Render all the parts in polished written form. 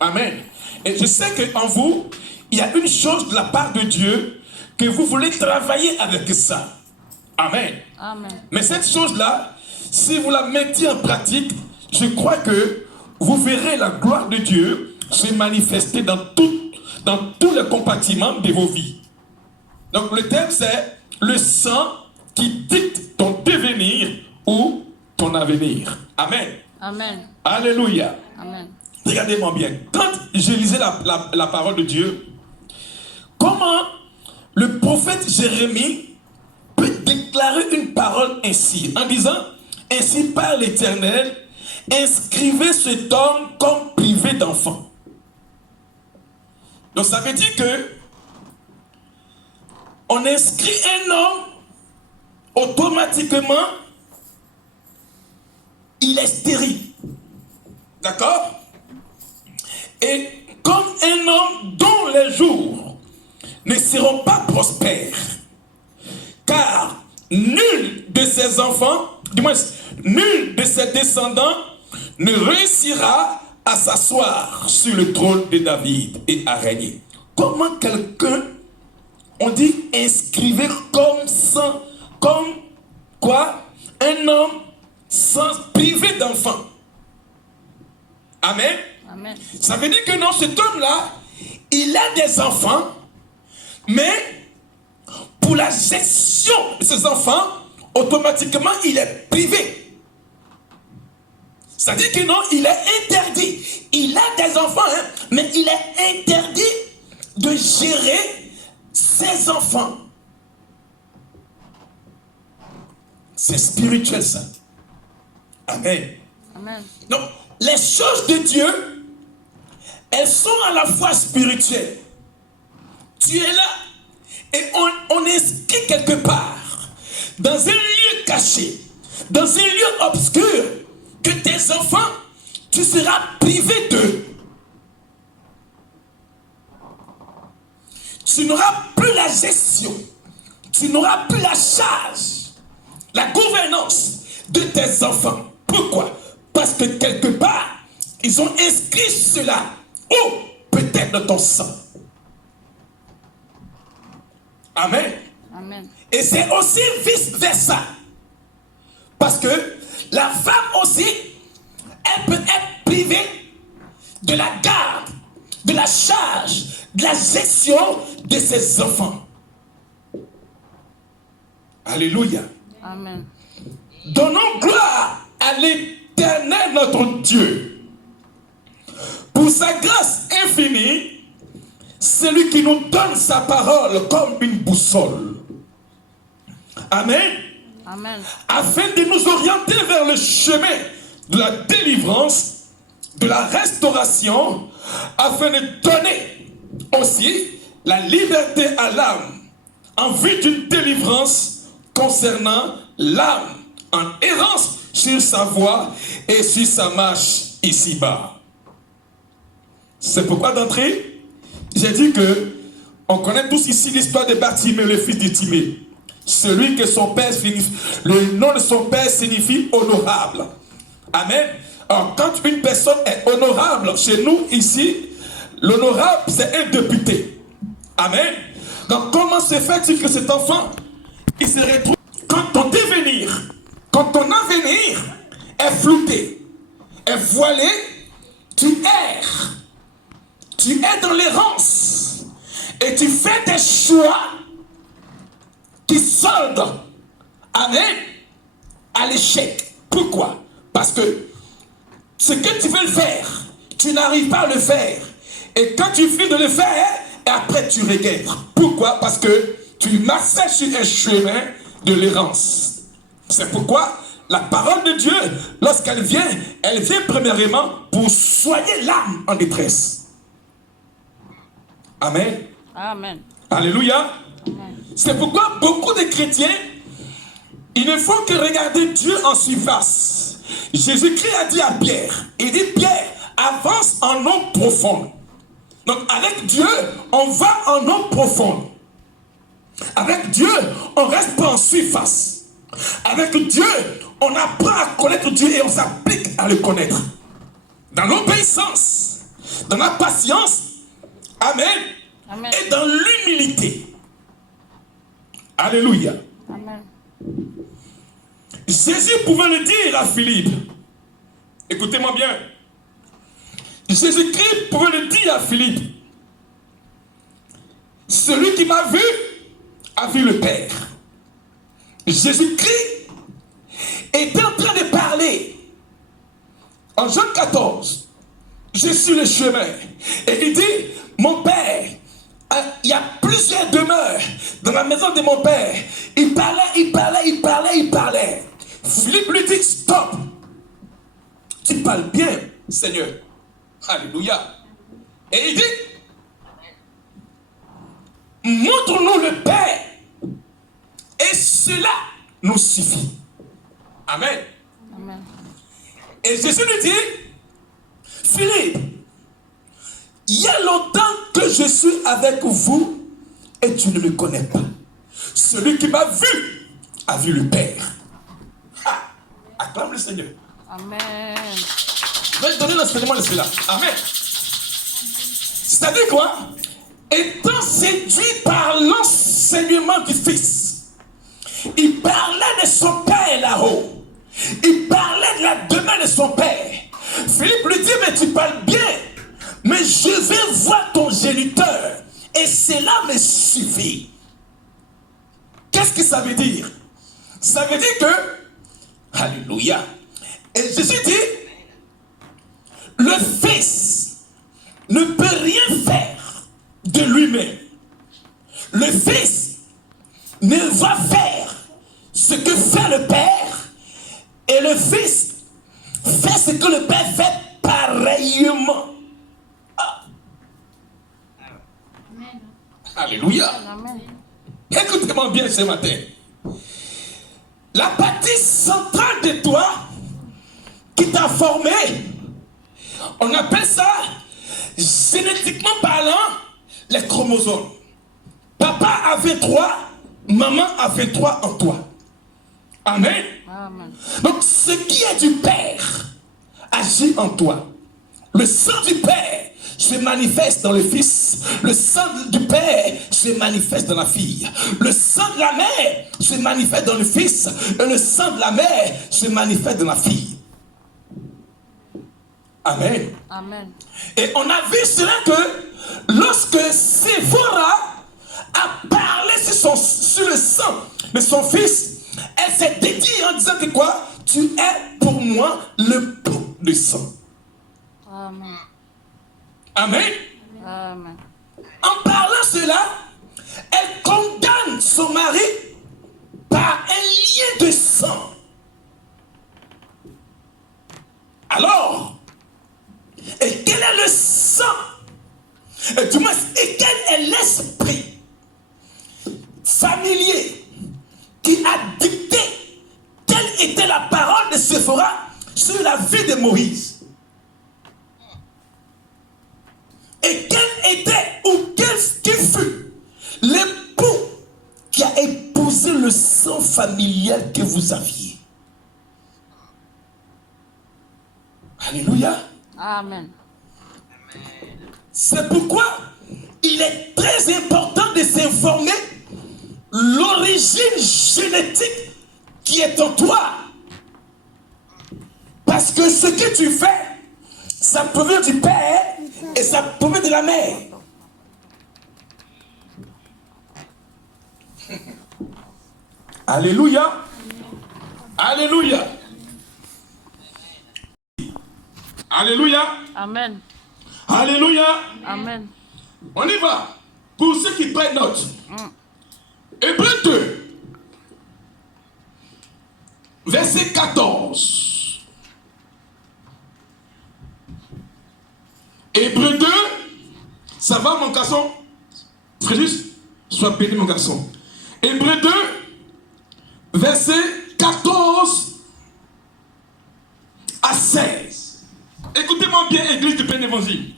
Amen. Et je sais qu'en vous, il y a une chose de la part de Dieu que vous voulez travailler avec ça. Amen. Amen. Mais cette chose-là, si vous la mettez en pratique, je crois que vous verrez la gloire de Dieu se manifester dans tous les compartiments de vos vies. Donc le thème c'est le sang qui dicte ton devenir ou ton avenir. Amen. Amen. Alléluia. Amen. Regardez-moi bien. Quand je lisais la parole de Dieu, comment le prophète Jérémie peut déclarer une parole ainsi, en disant, ainsi par l'Éternel, inscrivez cet homme comme privé d'enfant. Donc ça veut dire que on inscrit un homme, automatiquement, il est stérile. D'accord? Et comme un homme dont les jours ne seront pas prospères, car nul de ses enfants, du moins nul de ses descendants ne réussira à s'asseoir sur le trône de David et à régner. Comment quelqu'un, on dit inscrivez comme quoi? Un homme sans privé d'enfant. Amen. Amen. Ça veut dire que non, cet homme-là, il a des enfants, mais pour la gestion de ses enfants, automatiquement, il est privé. Ça veut dire que non, il est interdit. Il a des enfants, hein, mais il est interdit de gérer ses enfants. C'est spirituel, ça. Amen. Amen. Donc, les choses de Dieu, elles sont à la fois spirituelles. Tu es là et on inscrit quelque part, dans un lieu caché, dans un lieu obscur, que tes enfants, tu seras privé d'eux. Tu n'auras plus la gestion, tu n'auras plus la charge, la gouvernance de tes enfants. Pourquoi? Parce que quelque part, ils ont inscrit cela, ou peut-être dans ton sang. Amen. Amen. Et c'est aussi vice-versa. Parce que la femme aussi, elle peut être privée de la garde, de la charge, de la gestion de ses enfants. Alléluia. Amen. Donnons gloire à l'Éternel notre Dieu. Pour sa grâce infinie, c'est lui qui nous donne sa parole comme une boussole. Amen. Amen. Afin de nous orienter vers le chemin de la délivrance, de la restauration, afin de donner aussi la liberté à l'âme, en vue d'une délivrance concernant l'âme, en errance sur sa voie et sur sa marche ici-bas. C'est pourquoi d'entrée, j'ai dit que on connaît tous ici l'histoire de Bartimée, le fils de Timée. Celui que son père signifie, le nom de son père signifie honorable. Amen. Alors, quand une personne est honorable, chez nous ici, l'honorable c'est un député. Amen. Donc, comment se fait-il que cet enfant, il se retrouve quand ton devenir, quand ton avenir est flouté, est voilé, tu erres. Tu es dans l'errance et tu fais des choix qui soldent, amen, à l'échec. Pourquoi? Parce que ce que tu veux faire, tu n'arrives pas à le faire. Et quand tu finis de le faire, et après tu regrettes. Pourquoi? Parce que tu marchais sur un chemin de l'errance. C'est pourquoi la parole de Dieu, lorsqu'elle vient, elle vient premièrement pour soigner l'âme en détresse. Amen. Amen. Alléluia. Amen. C'est pourquoi beaucoup de chrétiens, il ne faut que regarder Dieu en surface. Jésus-Christ a dit à Pierre, il dit Pierre, avance en eau profonde. Donc avec Dieu, on va en eau profonde. Avec Dieu, on ne reste pas en surface. Avec Dieu, on apprend à connaître Dieu et on s'applique à le connaître. Dans l'obéissance, dans la patience, amen, Amen. et dans l'humilité. Alléluia. Amen. Jésus pouvait le dire à Philippe. Écoutez-moi bien. Jésus-Christ pouvait le dire à Philippe. Celui qui m'a vu a vu le Père. Jésus-Christ était en train de parler. En Jean 14, je suis le chemin. Et il dit, mon Père, il y a plusieurs demeures dans la maison de mon Père. Il parlait. Philippe lui dit, stop. Tu parles bien, Seigneur. Alléluia. Et il dit, montre-nous le Père. Et cela nous suffit. Amen. Amen. Et Jésus lui dit, Philippe, il y a longtemps que je suis avec vous et tu ne me connais pas. Celui qui m'a vu a vu le Père. Acclame le Seigneur. Amen. Je vais te donner l'enseignement de cela. Amen. C'est-à-dire quoi? Étant séduit par l'enseignement du Fils, il parlait de son Père là-haut. Il parlait de la demeure de son Père. Philippe lui dit, mais tu parles bien, mais je vais voir ton géniteur. Et cela me suffit. Qu'est-ce que ça veut dire? Ça veut dire que, alléluia, et Jésus dit, le Fils ne peut rien faire de lui-même. Le Fils ne va faire ce que fait le Père, et le Fils fait ce que le Père fait pareillement. Ah. Alléluia. Amen. Écoutez-moi bien ce matin. La partie centrale de toi qui t'a formé, on appelle ça, génétiquement parlant, les chromosomes. Papa a 23, maman a 23 en toi. Amen. Amen. Donc ce qui est du Père agit en toi. Le sang du Père se manifeste dans le Fils. Le sang du Père se manifeste dans la fille. Le sang de la mère se manifeste dans le Fils. Et le sang de la mère se manifeste dans la fille. Amen. Amen. Et on a vu cela que lorsque Séphora a parlé sur le sang de son fils, elle s'est dédiée en disant que quoi? Tu es pour moi le pot de sang. Amen. Amen. Amen. En parlant cela, elle condamne son mari par un lien de sang. Alors, et quel est le sang? Et du moins, et quel est l'esprit familier qui a dicté quelle était la parole de Séphora sur la vie de Moïse? Et quel était ou qui fut l'époux qui a épousé le sang familial que vous aviez? Alléluia. Amen. C'est pourquoi il est très important de s'informer l'origine génétique qui est en toi. Parce que ce que tu fais, ça provient du Père et ça provient de la mère. Alléluia. Alléluia. Alléluia. Amen. Alléluia. Amen. On y va. Pour ceux qui prennent note. Hébreux 2. Verset 14. Hébreux 2. Ça va mon garçon? Fréjus, sois béni mon garçon. Hébreux 2. Verset 14 à 16. Écoutez-moi bien, Église du Plein Évangile.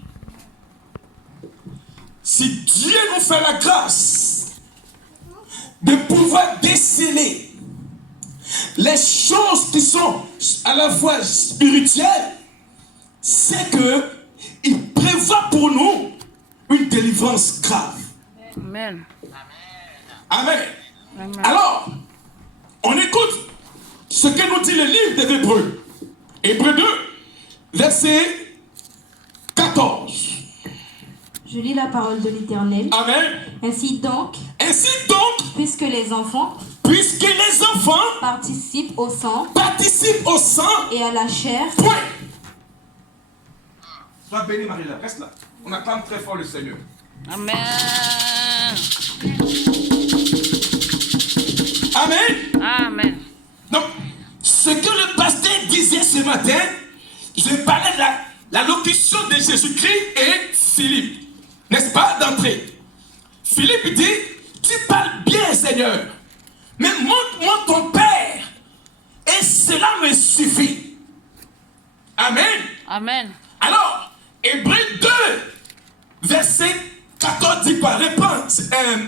Si Dieu nous fait la grâce de pouvoir déceler les choses qui sont à la fois spirituelles, c'est que il prévoit sera pour nous une délivrance grave. Amen. Amen. Amen. Alors, on écoute ce que nous dit le livre des Hébreux. Hébreux 2, verset 14. Je lis la parole de l'Éternel. Amen. Ainsi donc, puisque les enfants participent au sang et à la chair, point. Sois béni, Marie-là. Reste là. On acclame très fort le Seigneur. Amen. Amen. Amen. Donc, ce que le pasteur disait ce matin, je parlais de la locution de Jésus-Christ et Philippe. N'est-ce pas, d'entrée? Philippe dit, tu parles bien, Seigneur, mais montre-moi ton Père, et cela me suffit. Amen. Amen. Alors, Hébreux 2, verset 14 dit quoi? Réponds,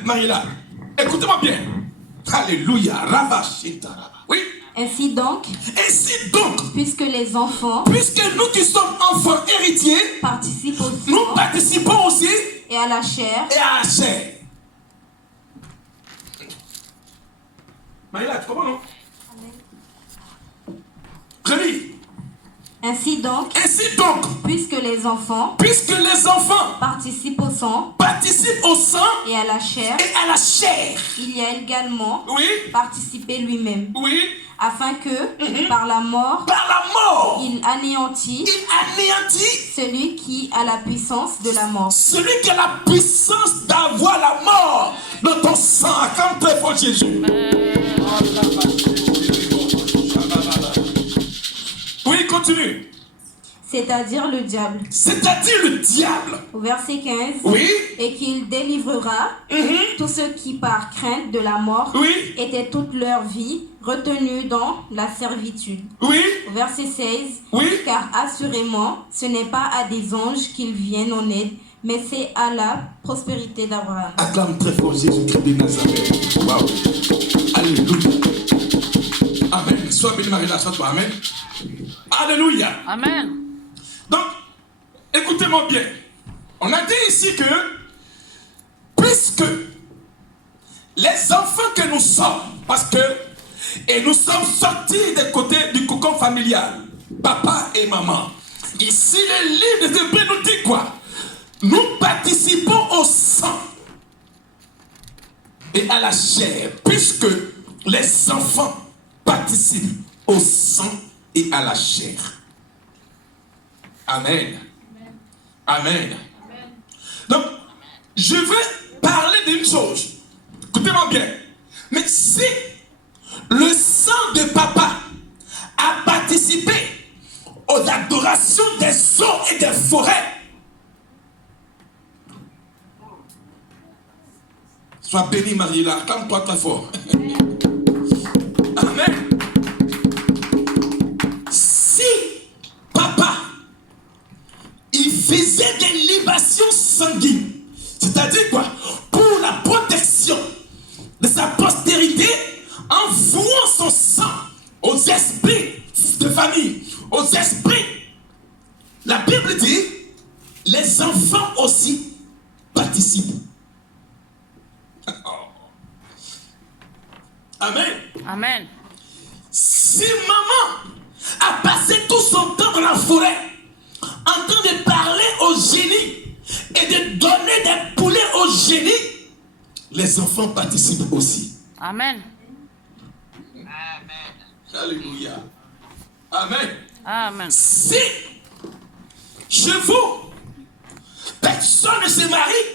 Marie-là. Écoutez-moi bien. Alléluia. Ravashita. Oui. ainsi donc, puisque les enfants puisque nous qui sommes enfants héritiers, participent au nous sang participons aussi et à la chair, Marie-là, tu comprends, non? Relis. ainsi donc, puisque les enfants participent au sang et à la chair, il y a également oui, participé lui-même, oui, afin que par la mort il anéantit celui qui a la puissance de la mort. Celui qui a la puissance d'avoir la mort dans ton sang, comme très fort Jésus. Oui, continue. C'est-à-dire le diable. Au verset 15. Oui. Et qu'il délivrera tous ceux qui par crainte de la mort étaient toute leur vie retenus dans la servitude. Oui. Au verset 16. Oui. Car assurément, ce n'est pas à des anges qu'ils viennent en aide, mais c'est à la prospérité d'Abraham. Acclame très fort Jésus-Christ de Nazareth. Waouh. Alléluia. Amen. Sois béni, Marie-là, sois toi. Amen. Alléluia. Amen. Donc, écoutez-moi bien. On a dit ici que, puisque les enfants que nous sommes, parce que, et nous sommes sortis des côtés du cocon familial, papa et maman. Ici, le livre des Hébreux nous dit quoi? Nous participons au sang et à la chair, puisque les enfants participent au sang et à la chair. Amen. Amen. Donc, je veux parler d'une chose. Écoutez-moi bien. Mais si le sang de papa a participé aux adorations des eaux et des forêts, sois béni, Marie-là. Calme-toi très fort. Amen. Si papa il faisait des libations sanguines, c'est-à-dire quoi? Pour la protection de sa postérité, en vouant son sang aux esprits de famille, aux esprits. La Bible dit, les enfants aussi participent. Amen. Amen. Si maman a passé tout son temps dans la forêt, en train de parler aux génies et de donner des poulets aux génies, les enfants participent aussi. Amen. Alléluia. Amen. Amen. Si chez vous, personne ne se marie,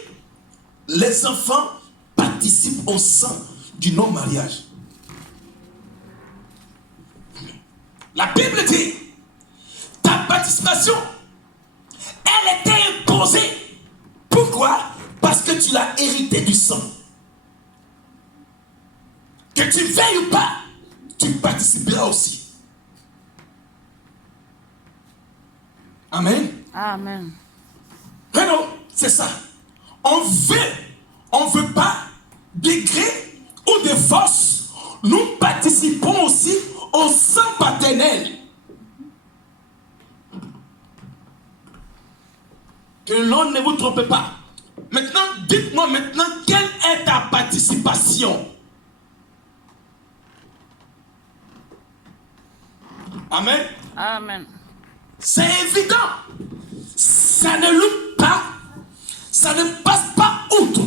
les enfants participent au sang du non-mariage. La Bible dit, ta participation, elle était imposée. Pourquoi? Parce que tu l'as hérité du sang. Que tu veuilles ou pas, tu participeras aussi. Amen. Amen. Renaud, c'est ça. On veut pas de gré ou de force. Nous participons aussi au sang paternel. Que l'on ne vous trompe pas. Maintenant, dites-moi maintenant, quelle est ta participation? Amen. Amen. C'est évident. Ça ne loupe pas. Ça ne passe pas outre.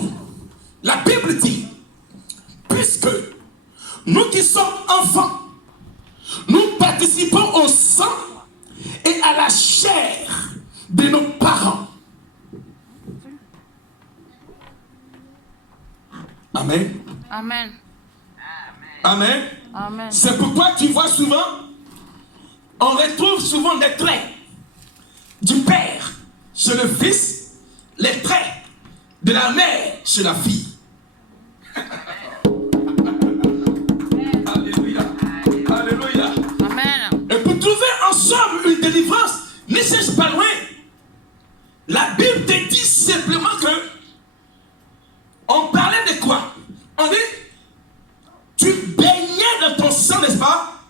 La Bible dit, puisque nous qui sommes enfants, nous participons au sang et à la chair de nos parents. Amen. Amen. Amen. Amen. C'est pourquoi tu vois souvent, on retrouve souvent des traits du père chez le fils, les traits de la mère chez la fille. Alléluia. Alléluia. Amen. Et pour trouver ensemble une délivrance, ne cherche pas loin. La Bible te dit simplement que on parlait de quoi? On dit, tu baignais dans ton sang, n'est-ce pas?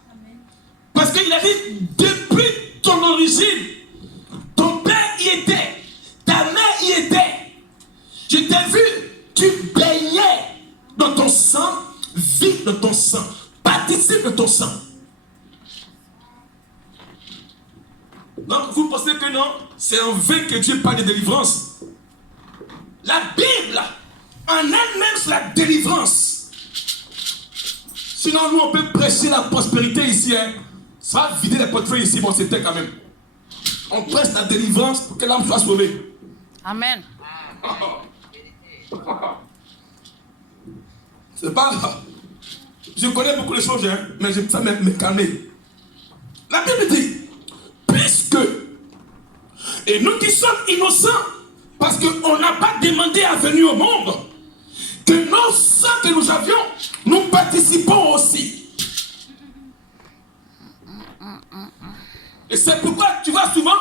Parce qu'il a dit, depuis ton origine, ton père y était, ta mère y était. Je t'ai vu, tu baignais dans ton sang, vis dans ton sang, participe de ton sang. Donc vous pensez que non, c'est en vain que Dieu parle de délivrance. La Bible, en elle-même, c'est la délivrance. Sinon, nous, on peut prêcher la prospérité ici. Hein. Ça va vider les portefeuilles ici. Bon, c'était quand même. On prêche la délivrance pour que l'âme soit sauvée. Amen. C'est pas... Je connais beaucoup de choses, hein, mais je peux me calmer. La Bible dit, puisque, et nous qui sommes innocents, parce qu'on n'a pas demandé à venir au monde, que nos sangs que nous avions, nous participons aussi. Et c'est pourquoi tu vois souvent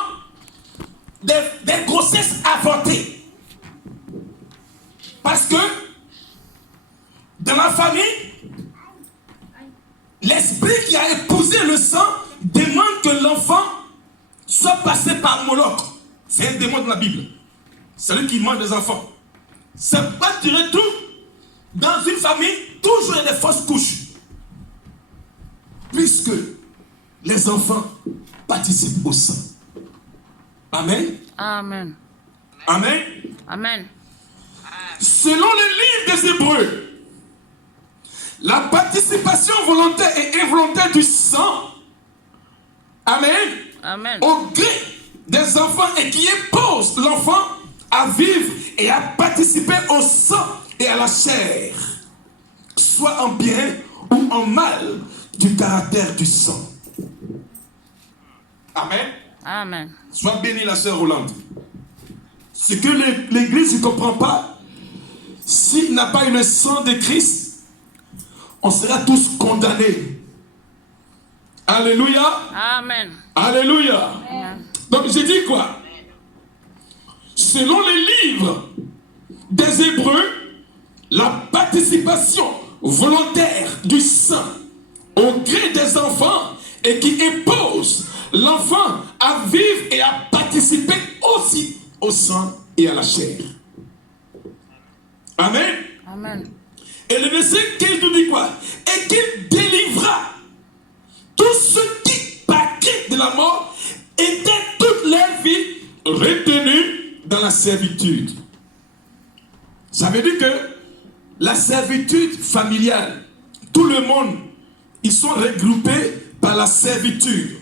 des grossesses avortées. Parce que dans la famille, l'esprit qui a épousé le sang demande que l'enfant soit passé par Moloch. C'est un démon de la Bible. C'est lui qui mange des enfants. C'est pas tu retrouves dans une famille toujours des fausses couches. Puisque les enfants participent au sang. Amen. Amen. Amen. Amen. Selon le livre des Hébreux, la participation volontaire et involontaire du sang, amen, Amen. au gré des enfants et qui impose l'enfant à vivre et à participer au sang et à la chair, soit en bien ou en mal du caractère du sang. Amen. Amen. Sois bénie la sœur Rolande. Ce que l'Église ne comprend pas, s'il n'a pas eu le sang de Christ, on sera tous condamnés. Alléluia. Amen. Alléluia. Amen. Donc j'ai dit quoi? Selon les livres des Hébreux, la participation volontaire du sang au gré des enfants et qui impose l'enfant à vivre et à participer aussi au sang et à la chair. Amen. Amen. Et le verset 15 nous dit quoi? Et qu'il délivra tous ceux qui, par crainte de la mort, étaient toute leur vie retenus dans la servitude. Ça veut dire que la servitude familiale, tout le monde, ils sont regroupés par la servitude.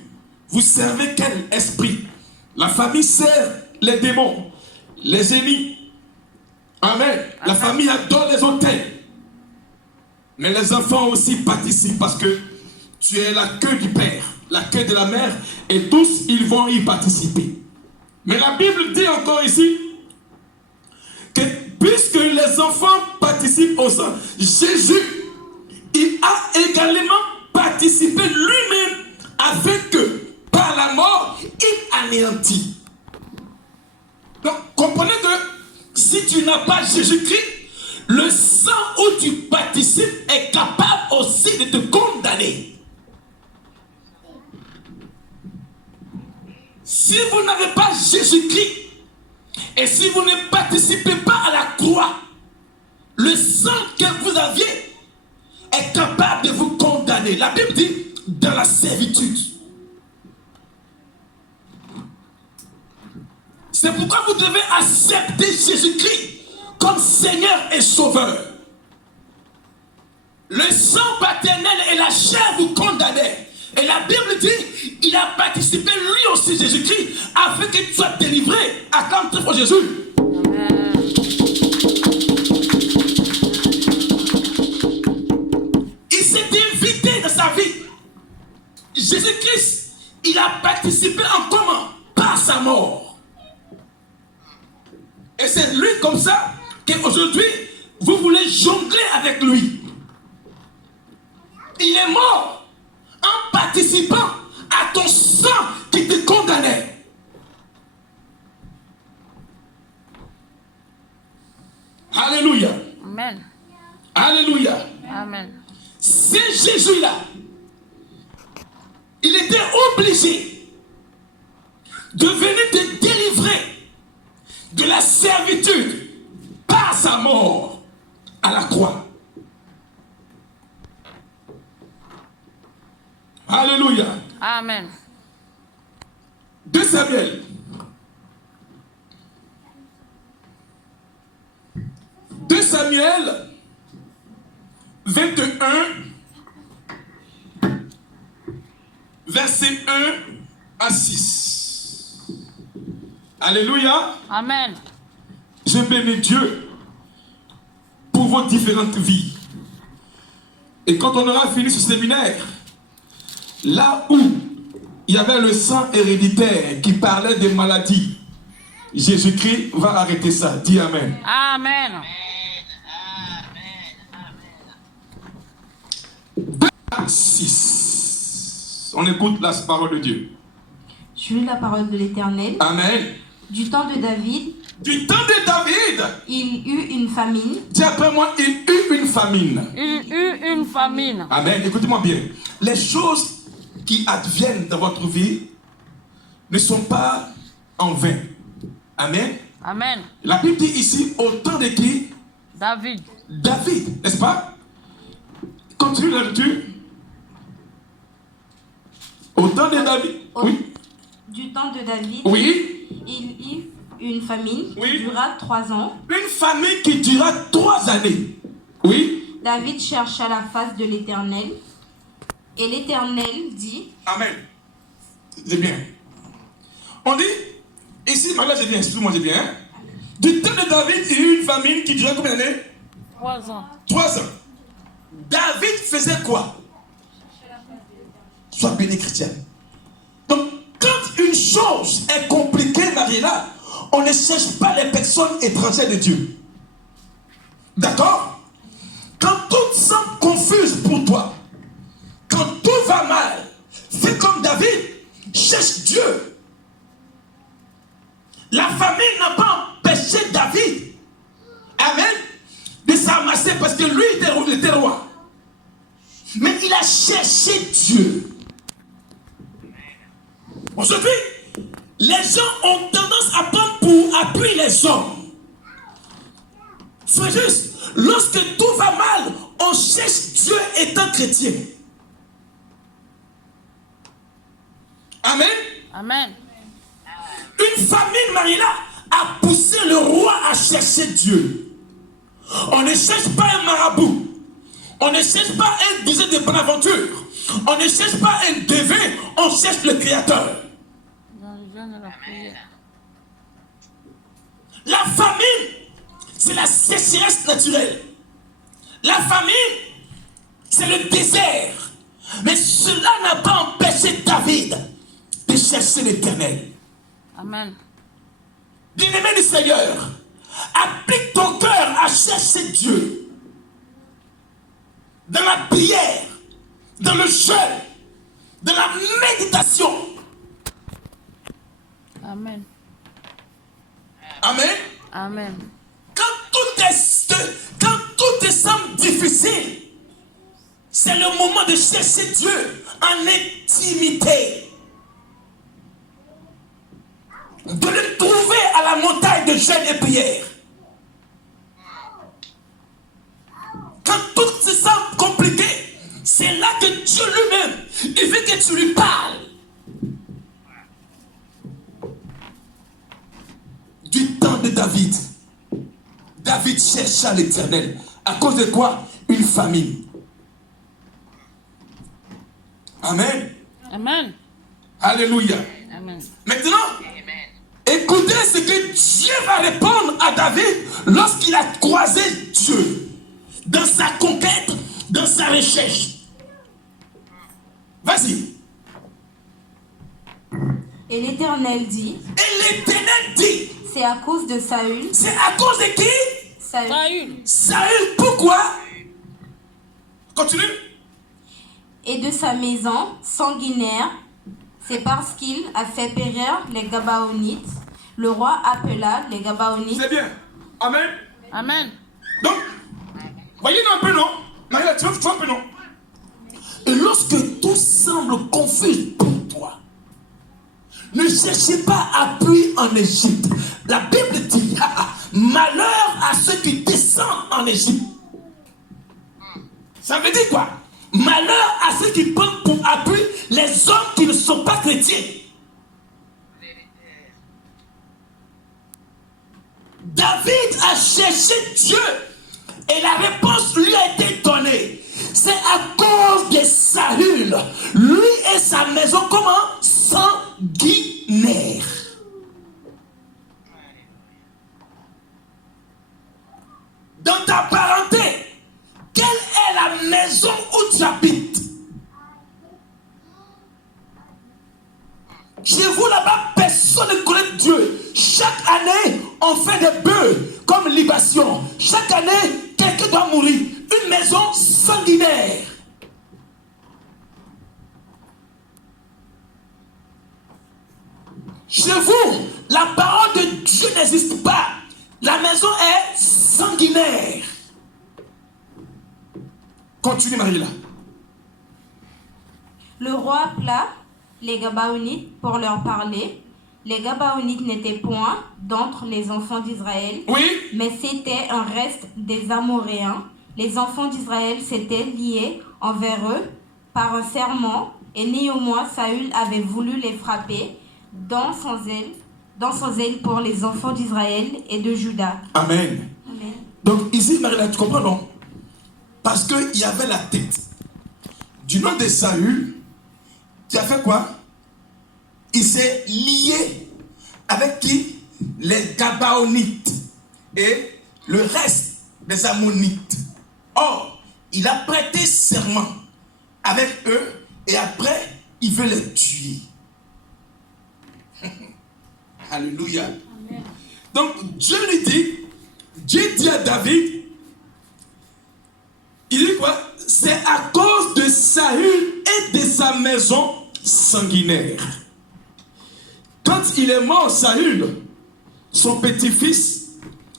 Vous servez quel esprit? La famille sert les démons, les ennemis. Amen. La famille adore les autels. Mais les enfants aussi participent parce que tu es la queue du père, la queue de la mère, et tous ils vont y participer. Mais la Bible dit encore ici que puisque les enfants participent au sang, Jésus, il a également participé lui-même afin que par la mort, il anéantit. Donc comprenez que si tu n'as pas Jésus-Christ, le sang où tu participes est capable aussi de te condamner. Si vous n'avez pas Jésus-Christ Et si vous ne participez pas à la croix, le sang que vous aviez est capable de vous condamner. La Bible dit dans la servitude. C'est pourquoi vous devez accepter Jésus-Christ comme Seigneur et Sauveur. Le sang paternel et la chair vous condamnaient. Et la Bible dit, il a participé lui aussi, Jésus-Christ, afin que tu sois délivré. Acclame très fort Jésus. Amen. Il s'est invité dans sa vie. Jésus-Christ, il a participé en comment? Par sa mort. Et c'est lui comme ça qu'aujourd'hui, vous voulez jongler avec lui. Il est mort en participant à ton sang qui te condamnait. Alléluia. Amen. Alléluia. Amen. C'est Jésus-là. Il était obligé de venir te délivrer de la servitude par sa mort à la croix. Alléluia. Amen. 2 Samuel. 2 Samuel 21, verset 1 à 6. Alléluia. Amen. Je bénis Dieu pour vos différentes vies. Et quand on aura fini ce séminaire, là où il y avait le sang héréditaire qui parlait des maladies, Jésus-Christ va arrêter ça. Dis Amen. Amen. 6. On écoute la parole de Dieu. Je lis la parole de l'Éternel. Amen. Du temps de David, Du temps de David, il eut une famine. dis après moi, il eut une famine. Il eut une famine. Amen. Écoutez-moi bien. Les choses qui adviennent dans votre vie ne sont pas en vain. Amen. Amen. La Bible dit ici, au temps de qui? David. David, n'est-ce pas? Continue la lecture. Au temps de David. Oui. Du temps de David, Oui. il eut une famine Oui. qui dura 3 ans. Une famille qui dura 3 années. Oui. David chercha la face de l'Éternel. Et l'Éternel dit, Amen. C'est bien. On dit, ici, là j'ai bien, excusez-moi, j'ai bien. Hein? Du temps de David, il y a eu une famine qui durait combien d'années? 3 ans. 3 ans. David faisait quoi? Sois béni, chrétien. Donc, quand une chose est compliquée, Marie-là, on ne cherche pas les personnes étrangères de Dieu. D'accord? Quand tout semble confus pour toi, quand tout va mal, fais comme David, cherche Dieu. La famille n'a pas empêché David, amen, de s'amasser parce que lui était roi. Mais il a cherché Dieu. Aujourd'hui, les gens ont tendance à prendre pour appui les hommes. C'est juste, lorsque tout va mal, on cherche Dieu étant chrétien. Amen. Amen. Une famille, Marie-là, a poussé le roi à chercher Dieu. On ne cherche pas un marabout. On ne cherche pas un diseur de bonne aventure. On ne cherche pas un devin. On cherche le Créateur. Dans le jeûne de la prière. La famine, c'est la sécheresse naturelle. La famine, c'est le désert. Mais cela n'a pas empêché David de chercher l'Éternel. Amen. Bien-aimé du Seigneur, applique ton cœur à chercher Dieu. Dans la prière, dans le jeûne, dans la méditation. Amen. Amen. Amen. Quand tout te semble difficile, c'est le moment de chercher Dieu en intimité. De le trouver à la montagne de jeûne et prière. Quand tout se semble compliqué, c'est là que Dieu lui-même, il veut que tu lui parles. Du temps de David, David chercha l'Éternel. À cause de quoi? Une famine. Amen. Amen. Alléluia. Amen. Maintenant, écoutez ce que Dieu va répondre à David lorsqu'il a croisé Dieu dans sa conquête, dans sa recherche. Vas-y. Et l'Éternel dit, c'est à cause de Saül. C'est à cause de qui? Saül. Saül, pourquoi? Continue. Et de sa maison sanguinaire, c'est parce qu'il a fait périr les Gabaonites. Le roi appela les Gabaonites. C'est bien. Amen. Amen. Donc, voyez-nous un peu, non? Marie, tu vois un peu, non? Et lorsque tout semble confus pour toi, ne cherchez pas appui en Égypte. La Bible dit, malheur à ceux qui descendent en Égypte. Ça veut dire quoi? Malheur à ceux qui prennent pour appui les hommes qui ne sont pas chrétiens. David a cherché Dieu et la réponse lui a été donnée. C'est à cause de Saül, lui et sa maison, comment? Sanguinaire. Dans ta parenté, quelle est la maison où tu habites? Chez vous là-bas, personne ne connaît Dieu. Chaque année, on fait des bœufs comme libation. Chaque année, quelqu'un doit mourir. Une maison sanguinaire. Chez vous, la parole de Dieu n'existe pas. La maison est sanguinaire. Continue, Marie-là. Le roi appela les Gabaonites pour leur parler. Les Gabaonites n'étaient point d'entre les enfants d'Israël, Oui. mais c'était un reste des Amoréens. Les enfants d'Israël s'étaient liés envers eux par un serment, et néanmoins Saül avait voulu les frapper dans son zèle pour les enfants d'Israël et de Juda. Amen. Amen. Donc ici, Marie-là, tu comprends, non? Parce qu'il y avait la tête du nom de Saül qui a fait quoi? Il s'est lié avec qui? Les Gabaonites et le reste des Ammonites. Or, il a prêté serment avec eux et après, il veut les tuer. Alléluia. Amen. Donc, Dieu dit à David, il dit quoi? C'est à cause de Saül et de sa maison sanguinaire. Quand il est mort, Saül, son petit-fils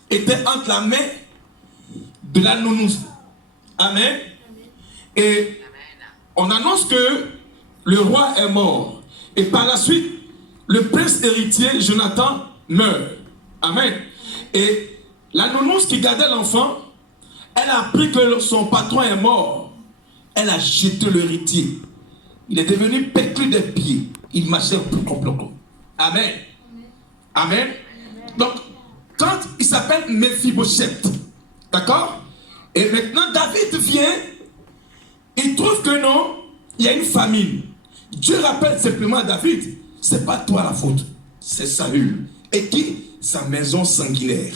était entre la main de la nounou. Amen. Et on annonce que le roi est mort. Et par la suite, le prince héritier, Jonathan, meurt. Amen. Et la nounou qui gardait l'enfant, elle a appris que son patron est mort. Elle a jeté l'héritier. Il est devenu pétri des pieds. Il marchait complètement. Amen. Amen. Donc, quand il s'appelle Mephibosheth, d'accord? Et maintenant, David vient, il trouve que non, il y a une famine. Dieu rappelle simplement à David, c'est pas toi la faute, c'est Saül. Et qui? Sa maison sanguinaire.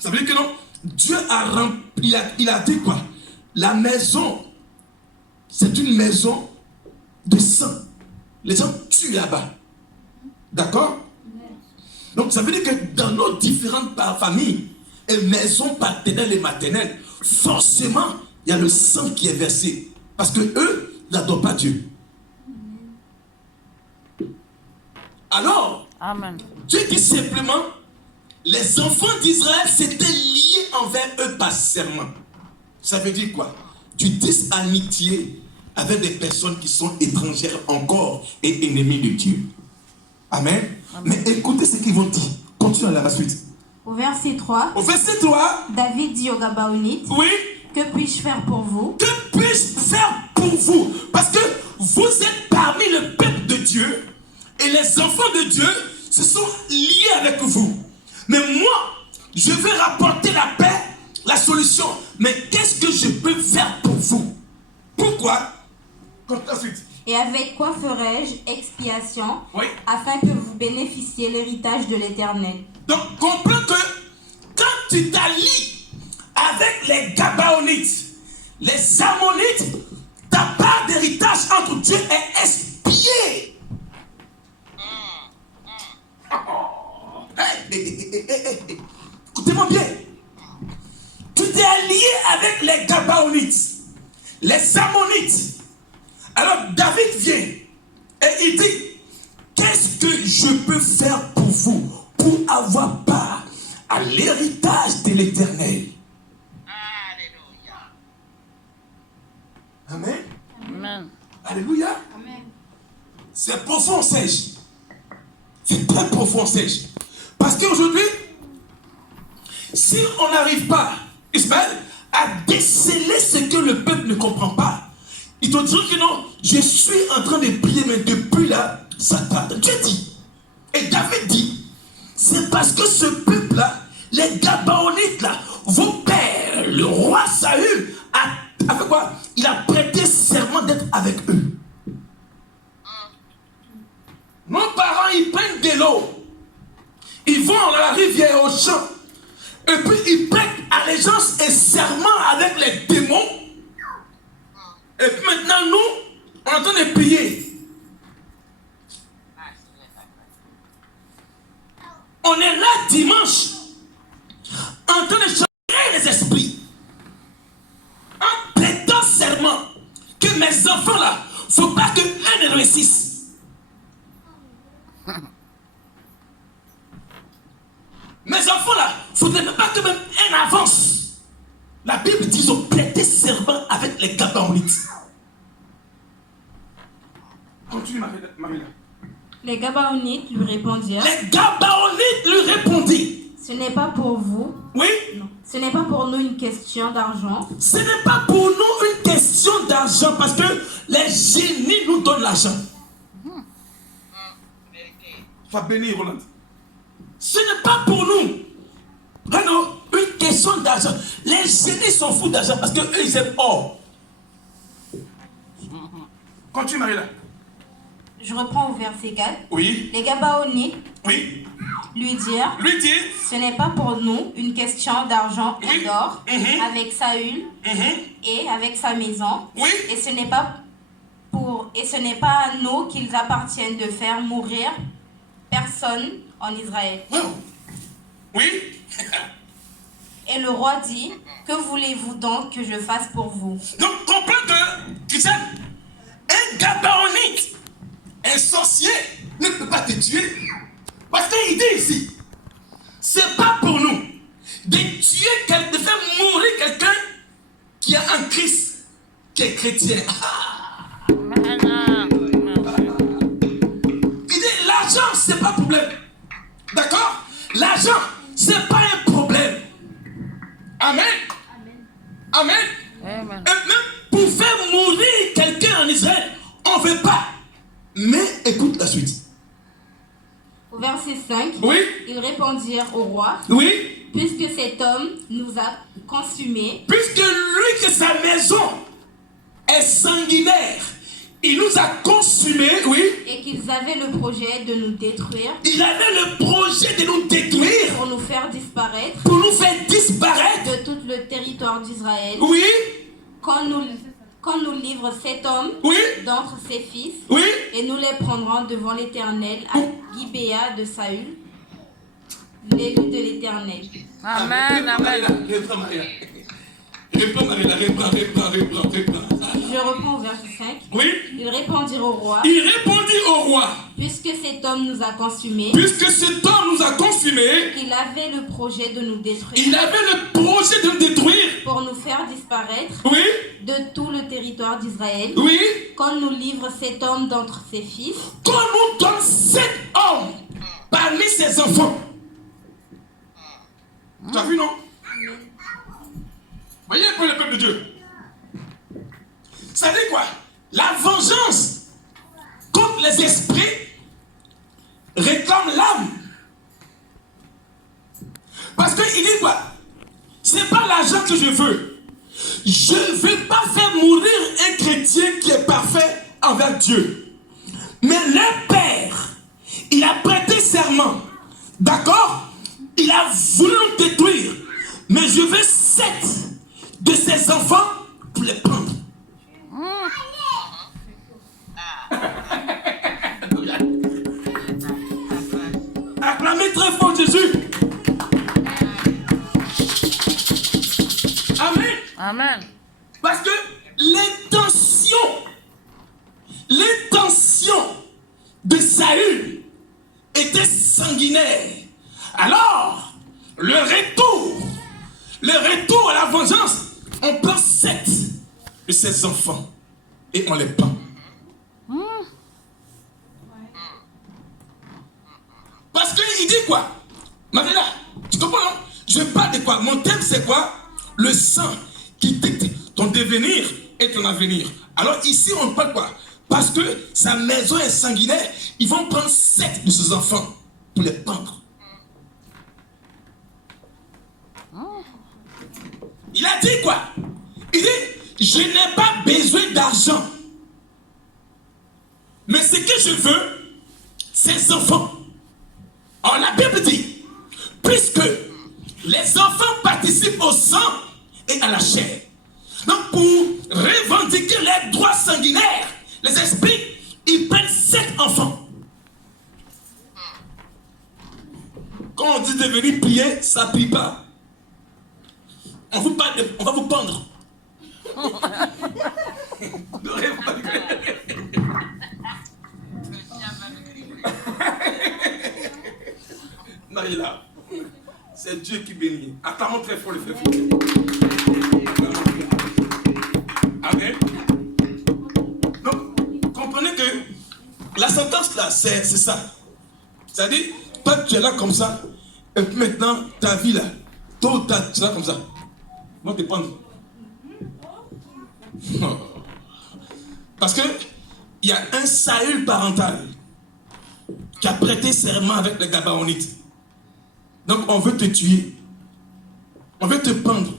Ça veut dire que non, Dieu a rempli, il a dit quoi? La maison, c'est une maison de sang. Les gens tuent là-bas. D'accord? Donc ça veut dire que dans nos différentes familles, et maisons paternelles et maternelles, forcément, il y a le sang qui est versé. Parce que eux n'adorent pas Dieu. Alors, Amen. Dieu dit simplement, les enfants d'Israël s'étaient liés envers eux par serment. Ça veut dire quoi? Tu dis amitié avec des personnes qui sont étrangères encore et ennemies de Dieu. Amen. Mais écoutez ce qu'ils vont dire. Continue à la suite. Au verset 3, Au verset 3, David dit aux Gabaonites, oui, que puis-je faire pour vous? que puis-je faire pour vous? Parce que vous êtes parmi le peuple de Dieu et les enfants de Dieu se sont liés avec vous. Mais moi, je vais rapporter la paix, la solution. Mais qu'est-ce que je peux faire pour vous? Pourquoi? Ensuite. Et avec quoi ferai-je expiation Oui. afin que vous bénéficiez l'héritage de l'Éternel? Donc, comprends que quand tu t'allies avec les Gabaonites, les Ammonites, ta part d'héritage entre Dieu est expiée. Écoutez-moi bien. Tu t'es allié avec les Gabaonites, les Ammonites. Alors David vient et il dit, qu'est-ce que je peux faire pour vous pour avoir part à l'héritage de l'Éternel? Amen. Amen. Alléluia. Amen. C'est profond, sais-je. C'est très profond, sais-je. Parce qu'aujourd'hui, si on n'arrive pas, Ismaël, à déceler ce que le peuple ne comprend pas, il te dit que non, je suis en train de prier, mais depuis là, ça tarde. Dieu dit, et David dit, c'est parce que ce peuple-là, les Gabaonites là, vos pères, le roi Saül, a fait quoi? Il a prêté serment d'être avec eux. Nos parents, ils prennent de l'eau. Ils vont à la rivière, au champ. Et puis, ils prêtent allégeance et serment avec les démons. Et puis maintenant, nous, on est en train de payer. On est là dimanche, en train de changer les esprits. En prêtant serment que mes enfants là, faut pas que un ne réussisse. Mes enfants là, faudrait pas que même un avance. La Bible dit qu'ils ont prêté serment avec les Gabaonites. Continue, Marie-là. Les Gabaonites lui répondirent, Les Gabaonites lui répondit. ce n'est pas pour vous, Oui, non, ce n'est pas pour nous une question d'argent, ce n'est pas pour nous une question d'argent parce que les génies nous donnent l'argent. Va bénir, Roland. Ce n'est pas pour nous. Ah non, une question d'argent. Les génies s'en foutent d'argent parce qu'eux, ils aiment or. Continue, Marie-là. Je reprends au verset 4. Oui, Les Gabaonites oui. lui dirent, Lui dit, ce n'est pas pour nous une question d'argent Oui. et d'or, Mhm. avec Saül et avec sa maison, oui, et ce n'est pas à nous qu'ils appartiennent de faire mourir personne en Israël. wow. Oui. Et le roi dit, que voulez-vous donc que je fasse pour vous? Donc, comprends que, tu sais, un Gabaonite, un sorcier, ne peut pas te tuer. Parce qu'il dit ici, c'est pas pour nous de tuer, de faire mourir quelqu'un qui a un Christ, qui est chrétien. Amen. Il dit, l'argent, c'est pas un problème. D'accord? L'argent, c'est pas un problème. Amen. Amen. Amen. Et même pour faire mourir quelqu'un en Israël, on ne veut pas. Mais écoute la suite. Au verset 5, Oui, ils répondirent au roi, oui. puisque cet homme nous a consumés, Puisque lui, que sa maison est sanguinaire, il nous a consumés, oui. et qu'ils avaient le projet de nous détruire Il avait le projet de nous détruire, pour nous faire disparaître pour nous faire disparaître. de tout le territoire d'Israël, Oui, quand nous livre cet homme oui, d'entre ses fils, oui. et nous les prendrons devant l'Éternel à Gibéa de Saül, l'élu de l'Éternel. Amen. Amen. Reprends, Maria. Reprends, Maria. Reprends. Je reprends au verset 5. Oui. Ils répondirent au roi, Il répondit au roi, puisque cet homme nous a consumés, puisque cet homme nous a consumés, qu'il avait le projet de nous détruire il avait le projet de nous détruire. pour nous faire disparaître Oui, de tout le territoire d'Israël, oui. quand nous livre cet homme d'entre ses fils, Qu'on nous donne cet homme parmi ses enfants. Tu as vu, non? Voyez un peu le peuple de Dieu. Ça dit quoi? La vengeance contre les esprits réclame l'âme. Parce qu'il dit quoi? C'est pas l'argent que je veux. Je ne vais pas faire mourir un chrétien qui est parfait envers Dieu. Mais le Père, il a prêté serment. D'accord? Il a voulu nous détruire. Mais je veux 7 de ses enfants pour les prendre. Acclamez très fort Jésus. Amen. Amen. Parce que l'intention de Saül était sanguinaire. Alors, le retour à la vengeance, on prend 7 de ses enfants et on les pend. Parce qu'il dit quoi? Marie-là, tu comprends, non? Je parle de quoi? Mon thème c'est quoi? Le sang qui dicte ton devenir et ton avenir. Alors ici on parle quoi? Parce que sa maison est sanguinaire, ils vont prendre 7 de ses enfants pour les pendre. Il a dit quoi? Il dit, je n'ai pas besoin d'argent. Mais ce que je veux, c'est ses enfants. Or la Bible dit, puisque les enfants participent au sang et à la chair. Donc pour revendiquer les droits sanguinaires, les esprits, ils prennent 7 enfants. Quand on dit de venir prier, ça ne prie pas. On va vous pendre. Marie-là, c'est Dieu qui bénit. Acclamons très fort le frère. Amen. Donc, comprenez que la sentence là, c'est ça. C'est-à-dire, toi tu es là comme ça, et puis maintenant, ta vie là, tôt ou tard, tu es là comme ça. On va te prendre. Parce que il y a un Saül parental qui a prêté serment avec les Gabaonites. Donc on veut te tuer. On veut te pendre.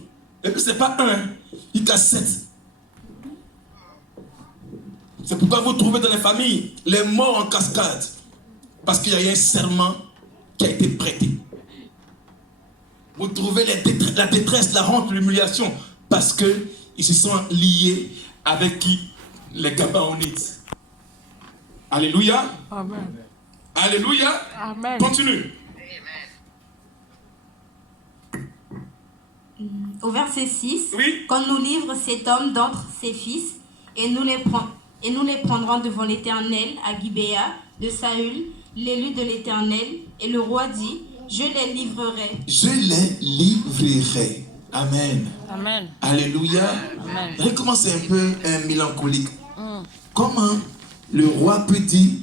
Et puis c'est pas un, il y a 7. C'est pourquoi vous trouvez dans les familles les morts en cascade. Parce qu'il y a eu un serment qui a été prêté. Vous trouvez la détresse, la honte, l'humiliation. Parce qu'ils se sont liés avec qui? Les Gabaonites. Alléluia. Amen. Alléluia. Amen. Continue. Au verset 6, Oui. qu'on nous livre cet homme d'entre ses fils, et nous les prendrons devant l'Éternel à Gibéa de Saül, l'élu de l'Éternel. Et le roi dit, je les livrerai. Je les livrerai. Amen. Amen. Alléluia. Amen. Recommencez un peu mélancolique. Comment le roi peut dire,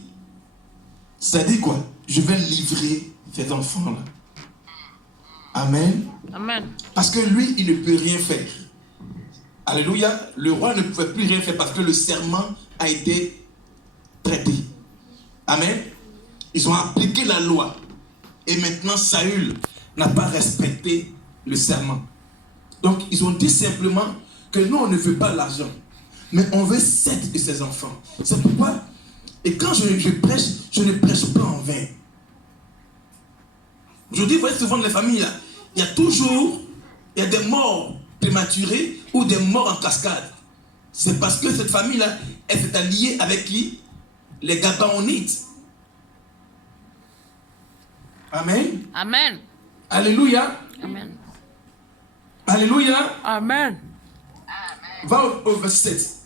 ça dit quoi? Je vais livrer cet enfant-là. Amen. Amen. Parce que lui, il ne peut rien faire. Alléluia. Le roi ne pouvait plus rien faire parce que le serment a été traité. Amen. Ils ont appliqué la loi. Et maintenant, Saül n'a pas respecté le serment. Donc, ils ont dit simplement que nous, on ne veut pas l'argent. Mais on veut 7 de ses enfants. C'est pourquoi, et quand je prêche, je ne prêche pas en vain. Aujourd'hui, vous voyez souvent dans les familles, là, il y a des morts prématurés ou des morts en cascade. C'est parce que cette famille-là, elle s'est alliée avec qui? Les Gabaonites. Amen. Amen. Alléluia. Amen. Alléluia. Amen. Va au verset 7.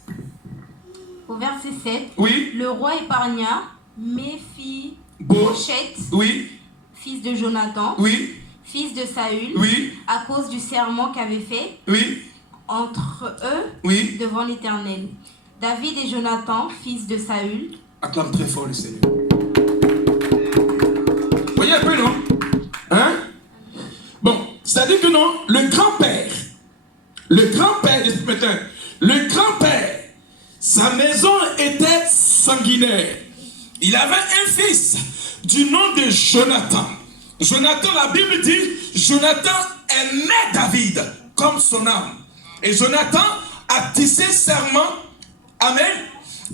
Au verset 7, Oui. le roi épargna Méphibosheth, Oui. fils de Jonathan, Oui. fils de Saül, Oui. à cause du serment qu'avait fait Oui. entre eux Oui. devant l'Éternel. David et Jonathan, fils de Saül. Acclame très fort le Seigneur. Vous voyez un peu, non? Hein? Bon, c'est-à-dire que non, le grand-père, le grand-père, sa maison était sanguinaire. Il avait un fils du nom de Jonathan. Jonathan, la Bible dit, Jonathan aimait David comme son âme. Et Jonathan a tissé serment, amen,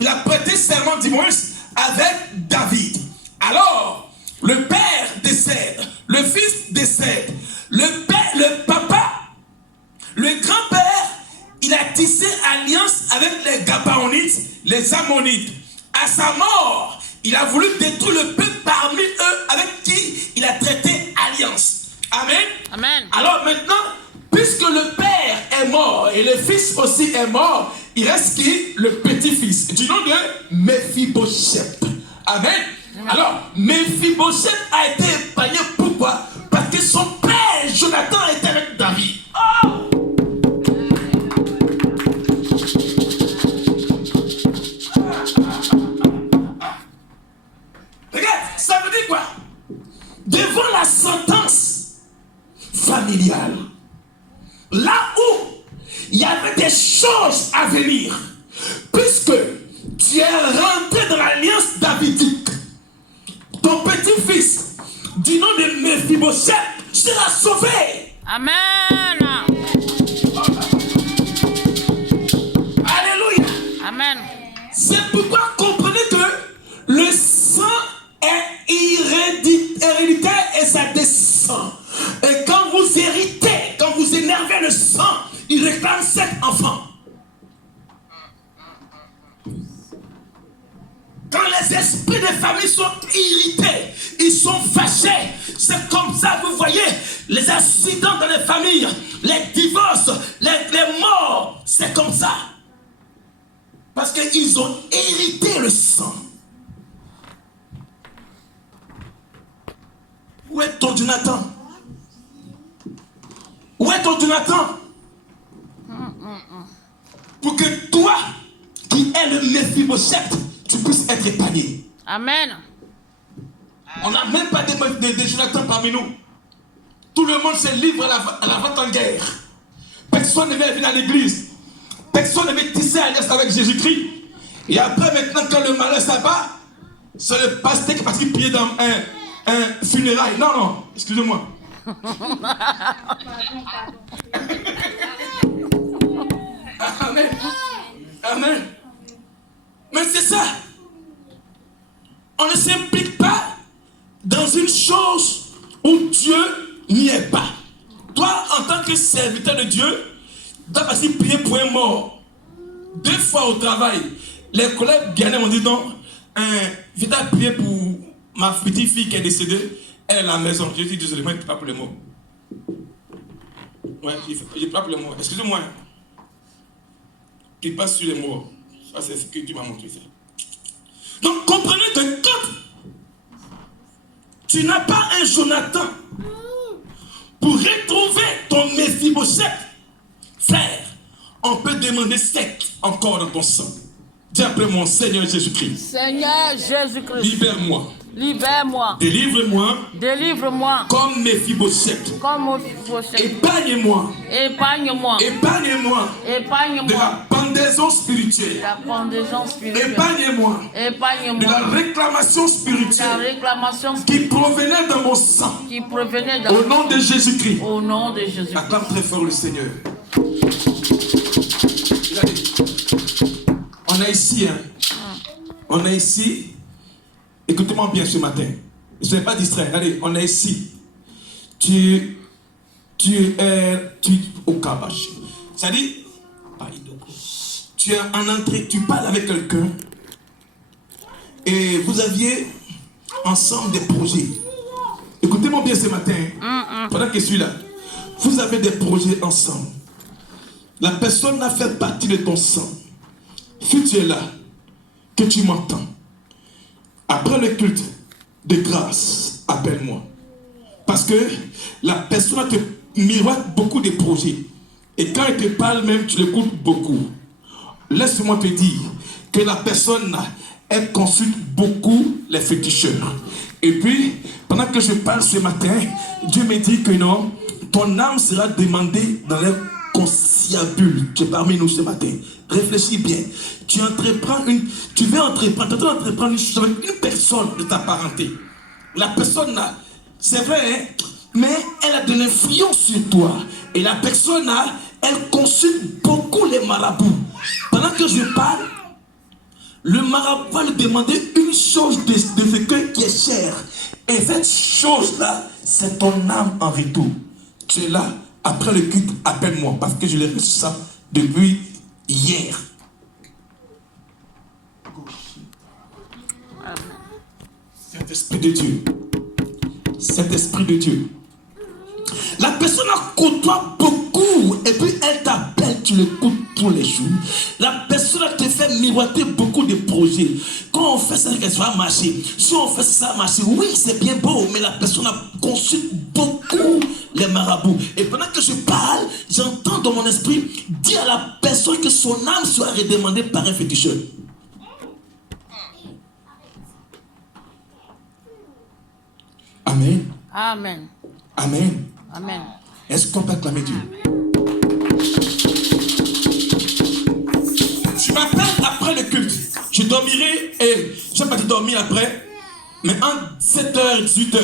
il a prêté serment dimanche avec David. Alors, le père décède, le fils décède, le papa, le grand-père, il a tissé alliance avec les Gabaonites, les Ammonites. À sa mort, il a voulu détruire le peuple parmi eux avec qui il a traité alliance. Amen. Amen. Alors maintenant, puisque le père est mort et le fils aussi est mort, il reste qui? Le petit-fils, du nom de Mephibosheth. Amen. Alors, Mephibosheth a été épargné. Pourquoi? Parce que son père, Jonathan, était avec David. Oh! Regarde, ça veut dire quoi? Devant la sentence familiale, là où il y avait des choses à venir, puisque tu es rentré dans l'alliance davidique, ton petit-fils, du nom de Mephibosheth, sera sauvé. Amen. Alléluia. Amen. C'est pourquoi comprenez que le sang est héréditaire et ça descend. Et quand vous héritez, quand vous énervez le sang, il réclame 7 enfants. Quand les esprits des familles sont irrités, ils sont fâchés. C'est comme ça, vous voyez, les accidents dans les familles, les divorces, les morts, c'est comme ça. Parce qu'ils ont hérité le sang. Où est ton Jonathan? Où est ton Jonathan? Pour que toi, qui es le Mephibosheth, tu puisses être épargné. Amen. On n'a même pas de Jonathan parmi nous. Tout le monde se livre à la vente en guerre. Personne ne veut venir à l'église. Personne ne veut tisser alliance avec Jésus-Christ. Et après, maintenant, quand le malheur s'abat, c'est le pasteur qui est parti prier dans un funérail. Non, non, excusez-moi. Amen. Amen. Mais c'est ça. On ne s'implique pas dans une chose où Dieu n'y est pas. Toi, en tant que serviteur de Dieu, tu dois passer prier pour un mort. 2 fois au travail, les collègues ghanéens m'ont dit non, je dois prier pour ma petite fille qui est décédée, elle est à la maison. Je dis désolé, moi je ne prie pas pour les morts. Ouais, je ne prie pas pour les morts. Excusez-moi. Qui passe sur les morts. Ça, c'est ce que Dieu m'a montré. Ça. Donc, comprenez que quand tu n'as pas un Jonathan pour retrouver ton Mephibosheth, frère, on peut demander 7 encore dans ton sang. Dis après mon Seigneur Jésus-Christ. Seigneur Jésus-Christ. Libère-moi. Libère-moi. Délivre-moi. Délivre-moi. Comme Mephibosheth. Comme Mephibosheth. Épargne-moi. Épargne-moi. Épargne-moi. Épargne-moi. De la pendaison spirituelle. La pendaison spirituelle. Épargne-moi. Épargne-moi. De la réclamation La spirituelle. réclamation Qui provenait de mon sang. qui provenait de Au nom de Jésus-Christ. Au nom de Jésus. Acclame très fort le Seigneur. On est ici, hein. On est ici. Écoutez-moi bien ce matin. Ne soyez pas distrait. Allez, on est ici. Tu au Kabash. C'est-à-dire, tu es en entrée, tu parles avec quelqu'un et vous aviez ensemble des projets. Écoutez-moi bien ce matin. Pendant que je suis là, vous avez des projets ensemble. La personne a fait partie de ton sang. Si tu es là, que tu m'entends, après le culte de grâce, appelle-moi. Parce que la personne te miroite beaucoup de projets. Et quand elle te parle même, tu l'écoutes beaucoup. Laisse-moi te dire que la personne, elle consulte beaucoup les féticheurs. Et puis, pendant que je parle ce matin, Dieu me dit que non, ton âme sera demandée dans les conciliabules. Tu es parmi nous ce matin. Réfléchis bien. Tu vas entreprendre une chose avec une personne de ta parenté. La personne là, c'est vrai, hein, mais elle a de l'influence sur toi. Et la personne là, elle consulte beaucoup les marabouts. Pendant que je parle, le marabout va lui demander une chose de ce qui est cher. Et cette chose-là, c'est ton âme en retour. Tu es là, après le culte, appelle-moi, parce que je l'ai reçu ça depuis hier. Saint-Esprit de Dieu. Saint-Esprit de Dieu. La personne côtoie beaucoup et puis elle t'appelle, tu l'écoutes tous les jours. La personne te fait miroiter beaucoup de projets. Quand on fait ça, ça va marcher. Si on fait ça, ça va marcher. Oui, c'est bien beau, mais la personne consulte beaucoup les marabouts. Et pendant que je parle, j'entends dans mon esprit dire à la personne que son âme soit redemandée par un féticheur. Amen. Amen. Amen. Amen. Est-ce qu'on peut acclamer Dieu? Tu m'appelles après le culte. Je dormirai et je ne vais pas te dormir après, mais entre 7h et 18h.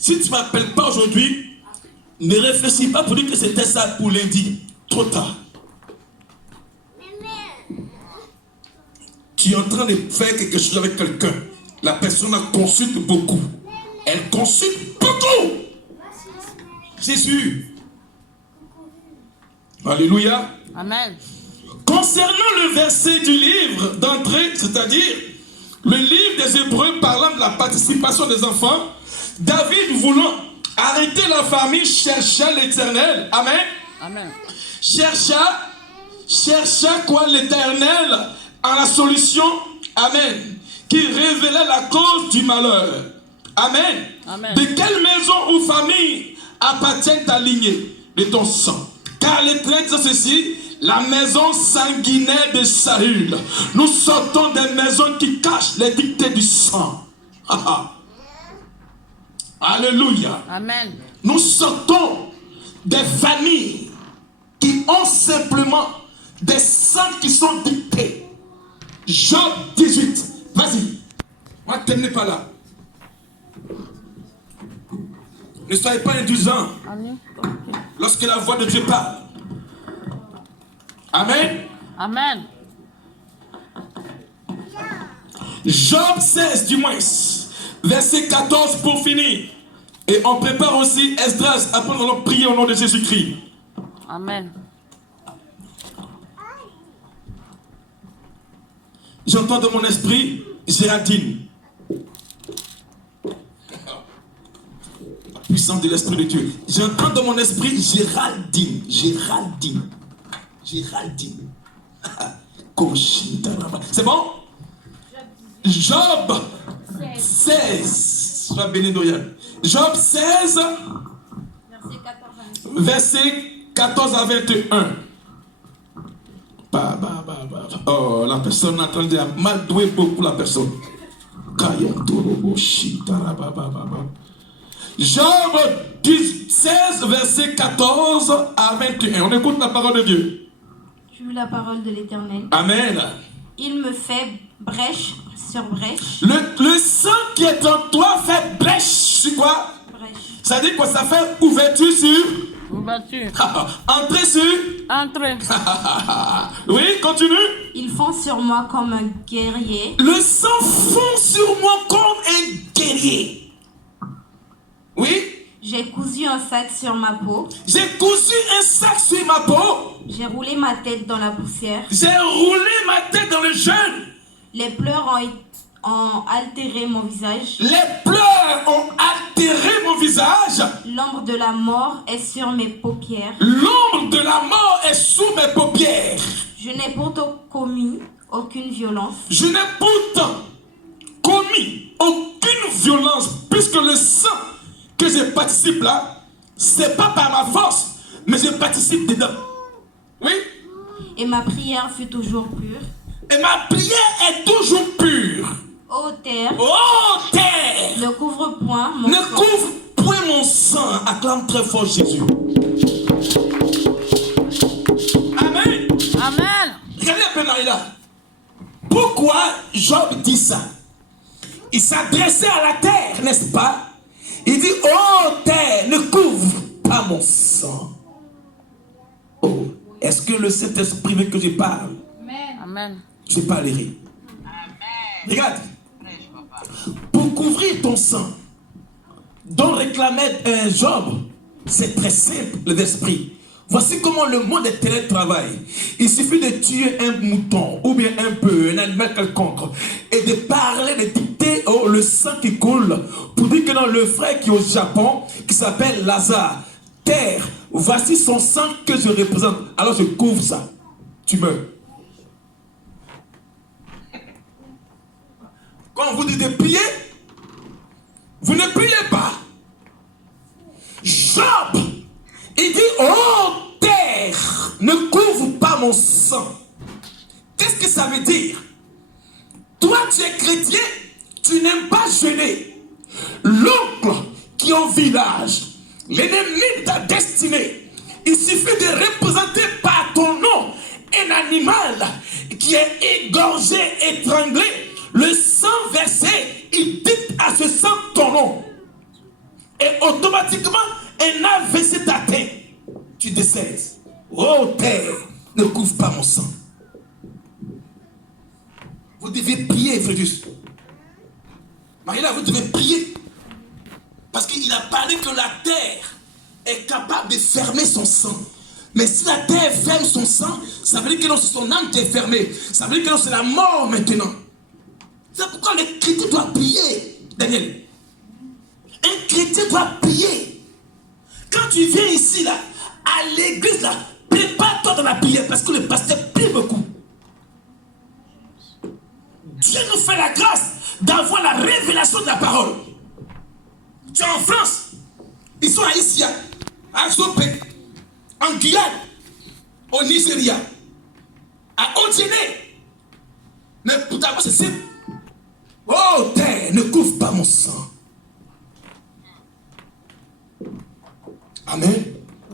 Si tu ne m'appelles pas aujourd'hui, ne réfléchis pas pour dire que c'était ça pour lundi. Trop tard. Tu es en train de faire quelque chose avec quelqu'un. La personne consulte beaucoup. Elle consulte beaucoup. Jésus. Alléluia. Amen. Concernant le verset du livre d'entrée, c'est-à-dire le livre des Hébreux parlant de la participation des enfants, David voulant arrêter la famille chercha l'Éternel. Amen. Amen. Chercha quoi l'Éternel en la solution. Amen. Qui révélait la cause du malheur. Amen. Amen. De quelle maison ou famille appartient ta lignée de ton sang? Car l'Éternel dit ceci, la maison sanguinaire de Saül. Nous sortons des maisons qui cachent les dictées du sang. Alléluia. Amen. Nous sortons des familles qui ont simplement des sangs qui sont dictés. Job 18. Vas-y. Moi, ne terminez pas là. Ne soyez pas indulgents lorsque la voix de Dieu parle. Amen. Amen. Job 16 du moins, verset 14 pour finir. Et on prépare aussi Esdras. Après nous allons prier au nom de Jésus-Christ. Amen. J'entends dans mon esprit Géraldine. La puissance de l'Esprit de Dieu. J'entends dans mon esprit Géraldine. Géraldine. Géraldine. C'est bon? Job 16. Sois béni, Dorian. Job 16. Verset 14 à 21. Oh, la personne est en train de mal douer beaucoup la personne. Job 16, verset 14 à 21. On écoute la parole de Dieu. Je lis la parole de l'Éternel. Amen. Il me fait brèche sur brèche. Le sang qui est en toi fait brèche sur quoi? Brèche. Ça dit quoi? Ça fait ouverture sur? Ouverture. Entrée sur? Entrez. Oui, continue. Ils font sur moi comme un guerrier. Le sang fond sur moi comme un guerrier. Oui. J'ai cousu un sac sur ma peau. J'ai cousu un sac sur ma peau. J'ai roulé ma tête dans la poussière. J'ai roulé ma tête dans le jeûne. Les pleurs ont altéré mon visage. Les pleurs ont altéré mon visage. L'ombre de la mort est sur mes paupières. L'ombre de la mort est sous mes paupières. Je n'ai pourtant commis aucune violence. Je n'ai pourtant commis aucune violence, puisque le sang que je participe là, c'est pas par ma force, mais je participe dedans. Oui. Et ma prière fut toujours pure. Et ma prière est toujours pure. Ô terre, Oh terre, ne couvre point mon ne sang. couvre point mon sang. Acclame très fort Jésus. Amen. Amen. Regardez un peu Marie-là. Pourquoi Job dit ça? Il s'adressait à la terre, n'est-ce pas? Il dit, oh terre, ne couvre pas mon sang. Oh, est-ce que le Saint-Esprit veut que je parle? Amen. Je vais pas les rire. Regarde. Pour couvrir ton sang, dont réclamait Job, c'est très simple d'esprit. Voici comment le monde éternel travaille. Il suffit de tuer un mouton ou bien un peu, un animal quelconque, et de parler, de dicter le sang qui coule, pour dire que dans le frère qui est au Japon, qui s'appelle Lazare, terre, voici son sang que je représente. Alors je couvre ça. Tu meurs. Quand on vous dit de prier, vous ne priez pas. Job, il dit, oh terre, ne couvre pas mon sang. Qu'est-ce que ça veut dire? Toi, tu es chrétien, tu n'aimes pas jeûner. L'oncle qui est au village, l'ennemi de ta destinée, il suffit de représenter par ton nom un animal qui est égorgé, étranglé. Le sang versé, il dicte à ce sang ton nom. Et automatiquement, un AVC t'atteint. Tu décèdes. Oh terre, ne couvre pas mon sang. Vous devez prier, Frédus. Marie-là, vous devez prier. Parce qu'il a parlé que la terre est capable de fermer son sang. Mais si la terre ferme son sang, ça veut dire que non, c'est son âme qui est fermée. Ça veut dire que non, c'est la mort maintenant. C'est pourquoi le chrétien doit prier, Daniel. Un chrétien doit prier. Quand tu viens ici, là, à l'église, là, prépare-toi dans la prière parce que le pasteur prie beaucoup. Dieu nous fait la grâce d'avoir la révélation de la parole. Tu es en France, ils sont haïtiens, à Sopé, en Guyane, au Nigeria, à Odjené. Mais pour t'avoir, c'est simple. Oh terre, ne couvre pas mon sang. Amen.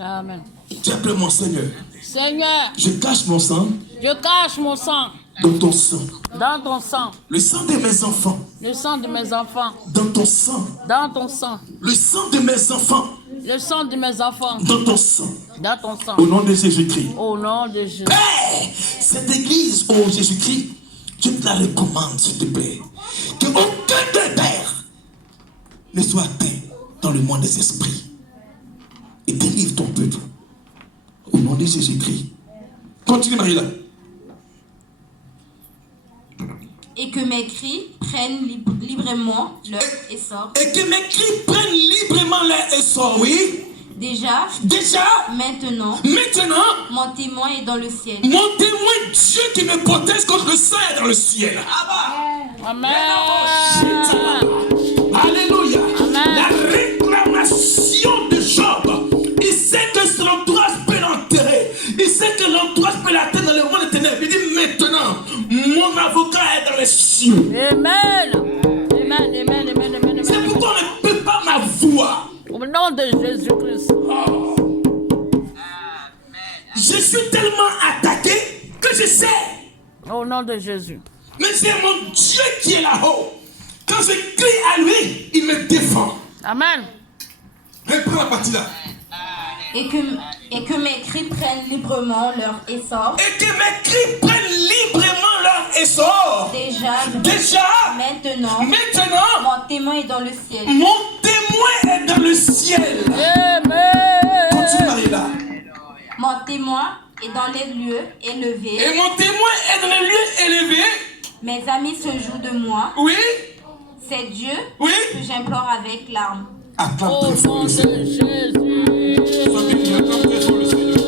Amen. Tu appelles mon Seigneur. Seigneur, Je cache mon sang je cache mon sang dans ton sang. dans ton sang. Le sang de mes enfants Le sang de mes enfants dans ton sang. dans ton sang. Le sang de mes enfants Le sang de mes enfants dans ton sang. dans ton sang. Au nom de Jésus-Christ. Au nom de Jésus. Père, cette église, oh Jésus-Christ, je te la recommande, s'il te plaît. Que aucun de père ne soit atteint dans le monde des esprits. Et délivre ton peuple. Au nom de Jésus-Christ. Continue, Marie-là. Et que mes cris prennent librement leur essor. Et que mes cris prennent librement leur essor, oui. Déjà, maintenant, mon témoin est dans le ciel. Mon témoin, Dieu qui me protège contre le sang est dans le ciel. Amen. Alléluia. Amen. La réclamation de Job, il sait que son entourage peut l'enterrer. Il sait que l'entourage peut l'atteindre dans le monde des ténèbres. Il dit maintenant, mon avocat est dans les cieux. Amen. Amen. Amen. Amen. Amen. C'est pourquoi on ne peut pas m'avoir. Au nom de Jésus-Christ. Oh. Je suis tellement attaqué que je sais. Au nom de Jésus. Mais c'est mon Dieu qui est là-haut. Quand je crie à lui, il me défend. Amen. Reprends la partie là. Et que mes cris prennent librement leur essor. Et que mes cris prennent librement leur essor. Déjà, maintenant, mon témoin est dans le ciel. Mon témoin est dans le ciel. Amen. Continue, Marie-là. Mon témoin est dans les lieux élevés. Et mon témoin est dans les lieux élevés. Mes amis se jouent de moi. Oui. C'est Dieu Oui. que j'implore avec larmes. Acclame Au très fort nom le de Seigneur. Jésus. Acclame très fort le Seigneur.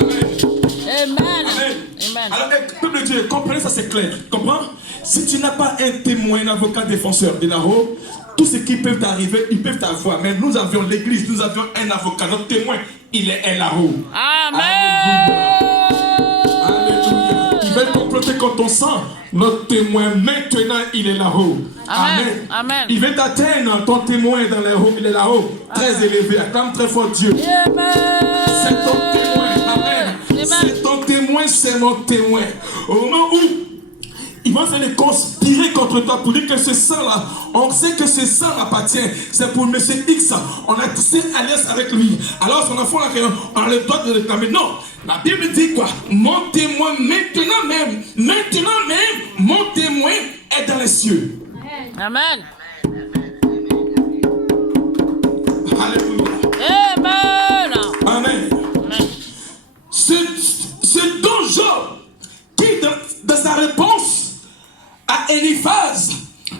Amen. Amen. Amen. Amen. Alors, peuple de Dieu, comprenez ça, c'est clair. Comprends? Si tu n'as pas un témoin, un avocat défenseur de là-haut, tout ce qui peut t'arriver, ils peuvent t'avoir. Mais nous avions l'église, nous avions un avocat. Notre témoin, il est là-haut. Amen. Alléluia. Alléluia. Ils veulent comploter conspirer contre ton sang, notre témoin, maintenant, il est là-haut. Amen. Amen. Il veut t'atteindre, ton témoin dans les hauts, il est là-haut, très élevé. Acclame très fort Dieu. Amen. C'est ton témoin. Amen. C'est ton témoin, c'est mon témoin. Au moment où ils vont essayer de conspirer contre toi pour dire que ce sang-là, on sait que ce sang appartient. C'est pour M. X. On a tissé alliance avec lui. Alors son enfant, on a le droit de le réclamer. Non. La Bible dit quoi? Mon témoin, maintenant même, mon témoin est dans les cieux. Amen. Alléluia. Amen. Amen. Ce dont Job, qui dans sa réponse à Eliphaz,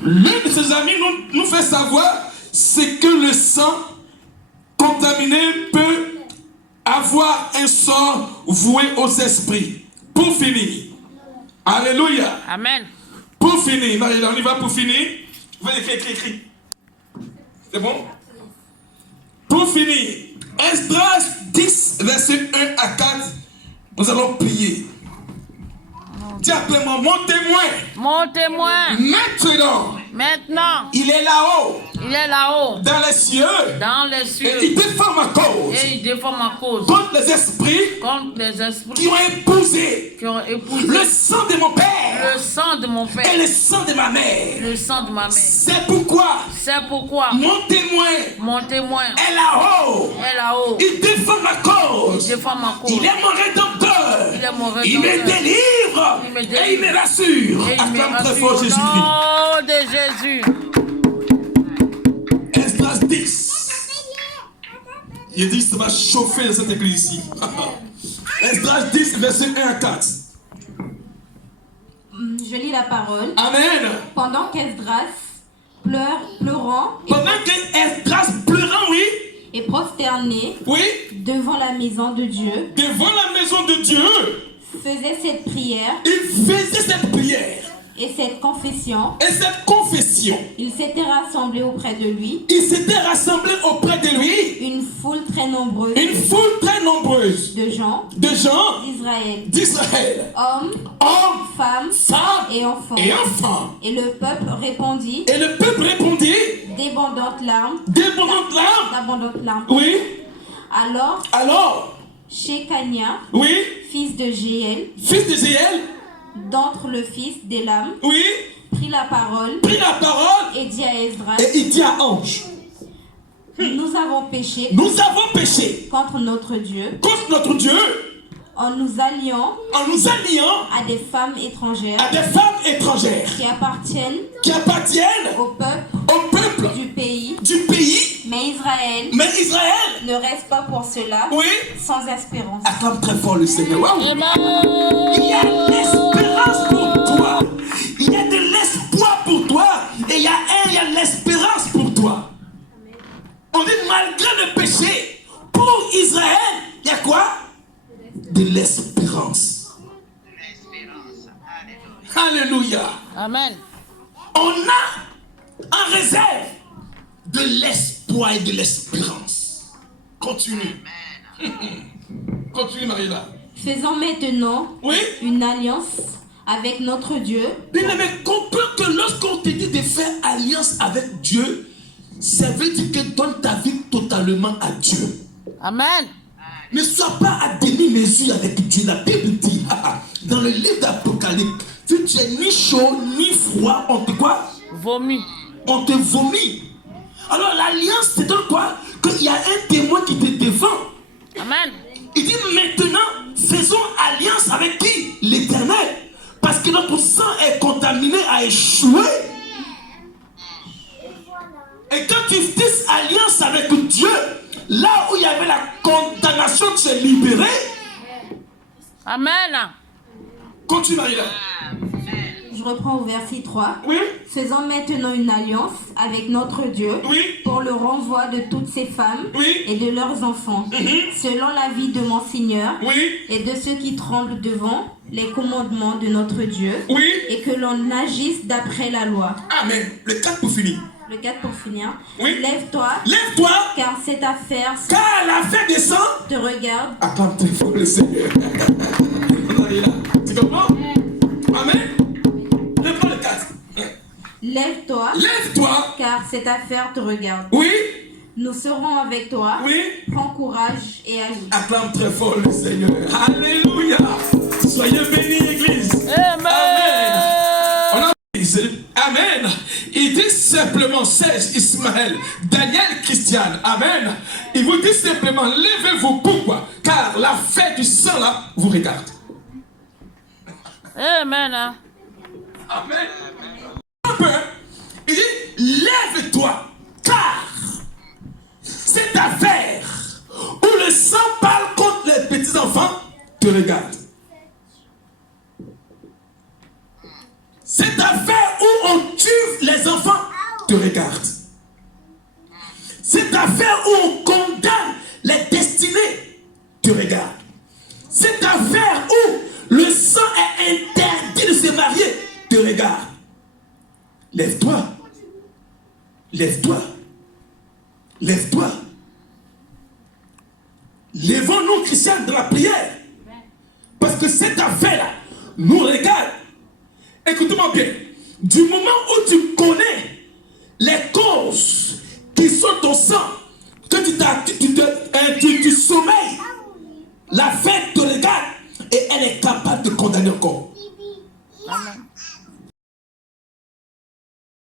l'un de ses amis nous fait savoir, c'est que le sang contaminé peut avoir un sort voué aux esprits. Pour finir. Alléluia. Amen. Pour finir, Marie-là, on y va pour finir. Vous allez écrire. C'est bon? Pour finir, Esdras 10, verset 1 à 4, nous allons prier. Dis après moi, mon témoin. Mon témoin. Maintenant, il est là-haut. Il est là-haut. Dans les cieux. Dans les cieux. Et il défend ma cause. Et il défend ma cause. Contre les esprits. Contre les esprits. Qui ont épousé. Qui ont épousé. Le sang de mon père. Le sang de mon père. Et le sang de ma mère. Le sang de ma mère. C'est pourquoi. C'est pourquoi. Mon témoin. Mon témoin. Est là-haut. Est là-haut. Il défend ma cause. Il défend ma cause. Il est mon rédempteur. Il est mon rédempteur. Il me délivre. Et il me rassure. Acclame très fort Jésus-Christ. Oh de Jésus. Esdras 10. Il dit ça va chauffer dans cette église ici. Esdras 10, verset 1 à 4. Je lis la parole. Amen. Pendant qu'Esdras pleurant oui, et prosterné oui, devant la maison de Dieu, devant la maison de Dieu, faisait cette prière il faisait cette prière et cette confession. Il s'était rassemblé auprès de lui une foule très nombreuse de gens d'Israël, hommes, femmes et enfants. Et le peuple répondit d'abondantes larmes. Oui. Alors, Shekania, oui, fils de Jéel, d'entre le fils d'Élam, oui, prit la parole et dit à Esdras, et il dit à Ange, nous avons péché contre notre Dieu en nous alliant à des femmes étrangères qui appartiennent au peuple du pays. Mais Israël ne reste pas pour cela sans espérance. Acclame très fort le Seigneur. Wow. Il y a l'espérance pour toi. Il y a de l'espoir pour toi. Et il y a l'espérance pour toi. On dit malgré le péché, pour Israël, il y a quoi? De l'espérance. Alléluia. Amen. On a en réserve de l'espoir et de l'espérance. Continue. Continue, Marie-là. Faisons maintenant une alliance avec notre Dieu. Bien aimé, comprends que lorsqu'on te dit de faire alliance avec Dieu, ça veut dire que donne ta vie totalement à Dieu. Amen. Ne sois pas à demi-mesure avec Dieu. La Bible dit, dans le livre d'Apocalypse, si tu es ni chaud ni froid, on te quoi? Vomit. On te vomit. Alors l'alliance, c'est donc quoi? Qu'il y a un témoin qui te défend. Amen. Il dit maintenant, faisons alliance avec qui? L'Éternel. Parce que notre sang est contaminé, a échoué. Et quand tu fais alliance avec Dieu, là où il y avait la condamnation, tu es libéré. Amen. Continue, Marie-là. Je reprends au verset 3. Oui. Faisons maintenant une alliance avec notre Dieu pour le renvoi de toutes ces femmes et de leurs enfants, selon l'avis de mon Seigneur et de ceux qui tremblent devant les commandements de notre Dieu, et que l'on agisse d'après la loi. Amen. Le 4 pour finir. Le 4 pour finir. Lève-toi. Car cette affaire. Car l'affaire des sangs te regarde. Acclame très fort le Seigneur. Tu comprends? Amen. Lève-toi, Lève-toi. car cette affaire te regarde. Oui. Nous serons avec toi. Oui. Prends courage et agis. Acclame très fort le Seigneur. Alléluia. Soyez bénis, Église. Amen. On a Amen. Il dit simplement, Serge, Ismaël, Daniel, Christiane. Amen. Il vous dit simplement, levez-vous. Pourquoi? Car la fête du sang là vous regarde. Amen. Amen. Il dit, lève-toi, car cette affaire où le sang parle contre les petits-enfants te regarde. Cette affaire où on tue les enfants te regarde. Cette affaire où on condamne les destinées te regarde. Cette affaire où le sang est interdit de se marier te regarde. Lève-toi. Lève-toi. Lève-toi. Lèvons-nous, chrétiens, dans la prière. Parce que cette affaire-là nous regarde. Écoute-moi bien. Du moment où tu connais les causes qui sont ton sang, que tu sommeilles, la fête te regarde et elle est capable de condamner encore.